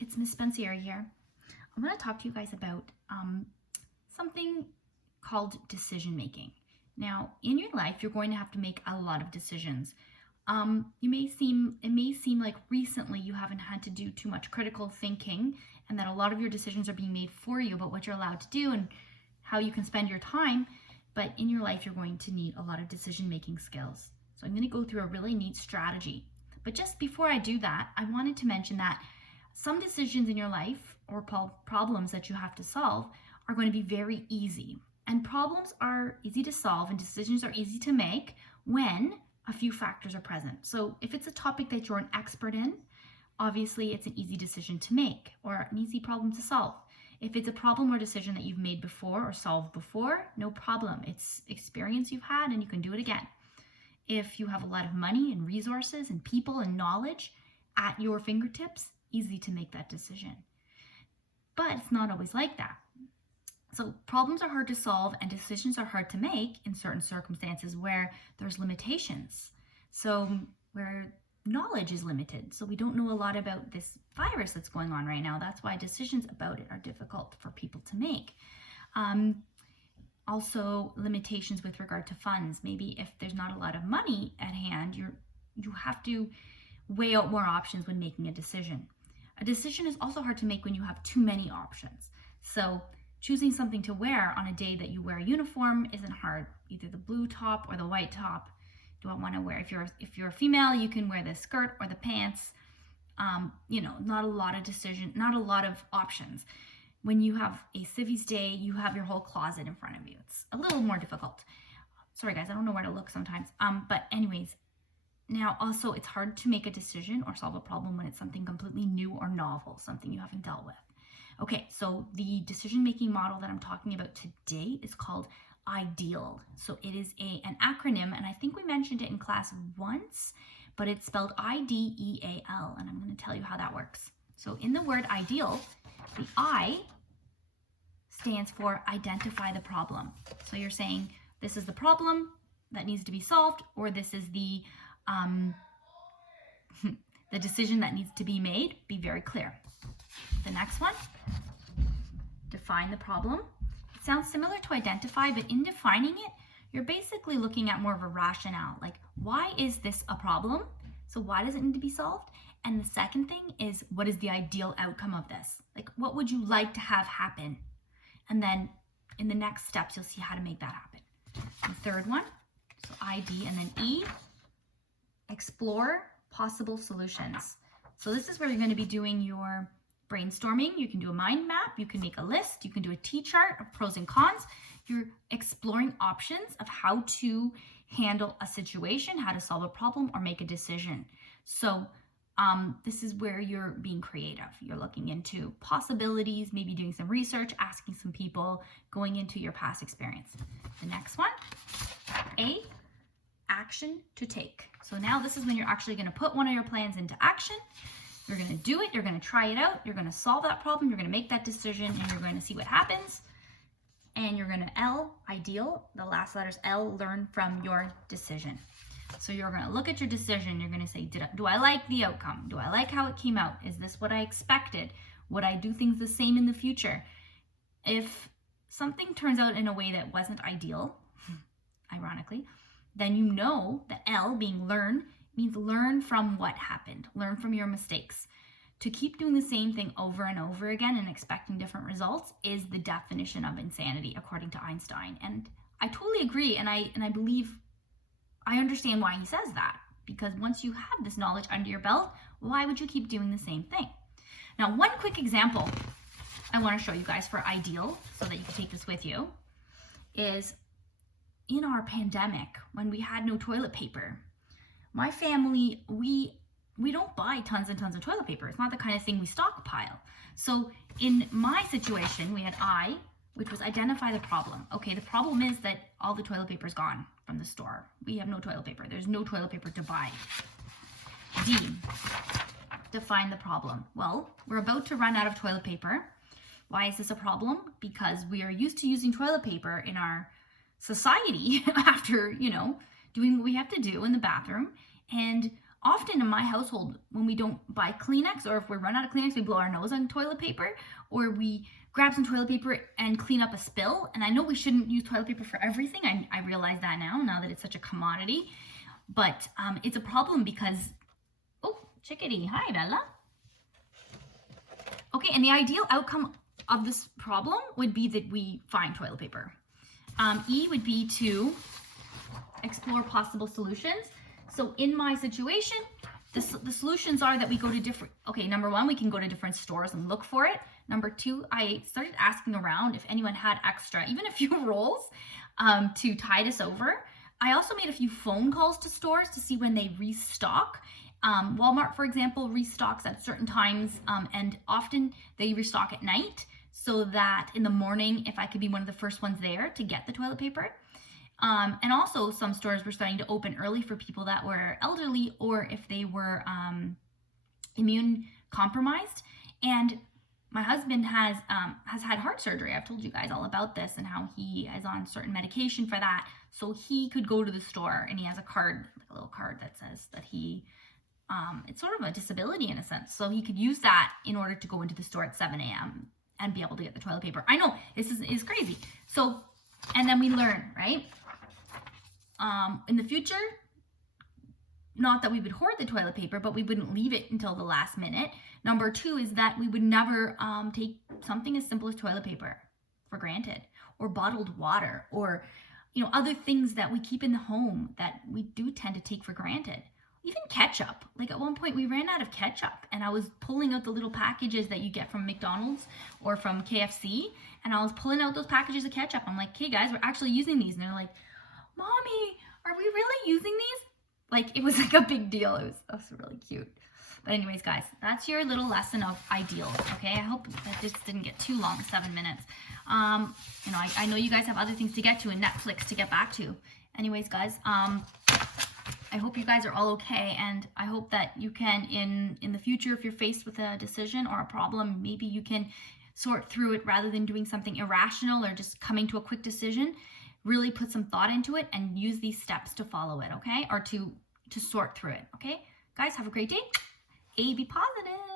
it's Miss Spensieri here. I'm going to talk to you guys about something called decision making. Now, in your life, you're going to have to make a lot of decisions. It may seem like recently you haven't had to do too much critical thinking, and that a lot of your decisions are being made for you about what you're allowed to do and how you can spend your time. But in your life, you're going to need a lot of decision making skills. So I'm going to go through a really neat strategy. But just before I do that, I wanted to mention that some decisions in your life or problems that you have to solve are going to be very easy. And problems are easy to solve and decisions are easy to make when a few factors are present. So if it's a topic that you're an expert in, obviously it's an easy decision to make or an easy problem to solve. If it's a problem or decision that you've made before or solved before, no problem. It's experience you've had and you can do it again. If you have a lot of money and resources and people and knowledge at your fingertips, easy to make that decision. But it's not always like that. So problems are hard to solve and decisions are hard to make in certain circumstances where there's limitations. So where knowledge is limited. So we don't know a lot about this virus that's going on right now. That's why decisions about it are difficult for people to make. Also limitations with regard to funds. Maybe if there's not a lot of money at hand, you have to weigh out more options when making a decision. A decision is also hard to make when you have too many options. So choosing something to wear on a day that you wear a uniform isn't hard. Either the blue top or the white top. Do I want to wear? If you're a female, you can wear the skirt or the pants. Not a lot of options. When you have a civvies day, you have your whole closet in front of you. It's a little more difficult. Sorry guys, I don't know where to look sometimes. But anyways, now also it's hard to make a decision or solve a problem when it's something completely new or novel, something you haven't dealt with. Okay, so the decision-making model that I'm talking about today is called IDEAL. So it is an acronym, and I think we mentioned it in class once, but it's spelled IDEAL, and I'm going to tell you how that works. So in the word IDEAL, the I stands for identify the problem. So you're saying this is the problem that needs to be solved, or this is the decision that needs to be made. Be very clear. The next one, define the problem. It sounds similar to identify, but in defining it, you're basically looking at more of a rationale. Like, why is this a problem? So why does it need to be solved? And the second thing is, what is the ideal outcome of this? Like, what would you like to have happen? And then in the next steps, you'll see how to make that happen. The third one, so ID, and then E, explore possible solutions. So this is where you're going to be doing your brainstorming. You can do a mind map, you can make a list, you can do a T-chart of pros and cons. You're exploring options of how to handle a situation, how to solve a problem, or make a decision. So this is where you're being creative. You're looking into possibilities, maybe doing some research, asking some people, going into your past experience. The next one, A, action to take. So now this is when you're actually going to put one of your plans into action. You're going to do it, you're going to try it out, you're going to solve that problem, you're going to make that decision, and you're going to see what happens. And you're going to L, ideal, the last letter's L, learn from your decision. So you're going to look at your decision, you're going to say, do I like the outcome? Do I like how it came out? Is this what I expected? Would I do things the same in the future? If something turns out in a way that wasn't ideal, ironically, then you know that L, being learn, means learn from what happened, learn from your mistakes. To keep doing the same thing over and over again and expecting different results is the definition of insanity, according to Einstein. And I totally agree, and I believe I understand why he says that, because once you have this knowledge under your belt, why would you keep doing the same thing? Now, one quick example I want to show you guys for ideal, so that you can take this with you, is in our pandemic, when we had no toilet paper. My family, we don't buy tons and tons of toilet paper. It's not the kind of thing we stockpile. So in my situation, we had I, which was identify the problem. Okay, the problem is that all the toilet paper is gone from the store. We have no toilet paper. There's no toilet paper to buy. D, define the problem. Well, we're about to run out of toilet paper. Why is this a problem? Because we are used to using toilet paper in our society after, doing what we have to do in the bathroom. And often in my household, when we don't buy Kleenex, or if we run out of Kleenex, we blow our nose on toilet paper, or we grab some toilet paper and clean up a spill. And I know we shouldn't use toilet paper for everything. I realize that now that it's such a commodity. But it's a problem because, oh, chickadee, hi Bella. Okay, and the ideal outcome of this problem would be that we find toilet paper. E would be to explore possible solutions. So in my situation, the solutions are that we go to different, okay, number one, we can go to different stores and look for it. Number two, I started asking around if anyone had extra, even a few rolls to tide us over. I also made a few phone calls to stores to see when they restock. Walmart, for example, restocks at certain times, and often they restock at night, so that in the morning, if I could be one of the first ones there to get the toilet paper. And also some stores were starting to open early for people that were elderly or if they were immune compromised. And my husband has had heart surgery. I've told you guys all about this and how he is on certain medication for that. So he could go to the store, and he has a card, like a little card that says that he, it's sort of a disability in a sense. So he could use that in order to go into the store at 7 a.m. and be able to get the toilet paper. I know, this is crazy. So, and then we learn, right? In the future, not that we would hoard the toilet paper, but we wouldn't leave it until the last minute. Number two is that we would never take something as simple as toilet paper for granted, or bottled water, or other things that we keep in the home that we do tend to take for granted. Even ketchup. Like at one point we ran out of ketchup, and I was pulling out the little packages that you get from McDonald's or from KFC, and I was pulling out those packages of ketchup. I'm like, "Okay guys, we're actually using these." And they're like, "Mommy, are we really using these?" Like, it was like a big deal. It was really cute. But anyways, guys, that's your little lesson of ideals, okay? I hope that this didn't get too long, 7 minutes. I know you guys have other things to get to and Netflix to get back to. Anyways, guys, I hope you guys are all okay, and I hope that you can, in the future, if you're faced with a decision or a problem, maybe you can sort through it rather than doing something irrational or just coming to a quick decision. Really put some thought into it and use these steps to follow it, okay? Or to sort through it, okay? Guys, have a great day. A, be positive.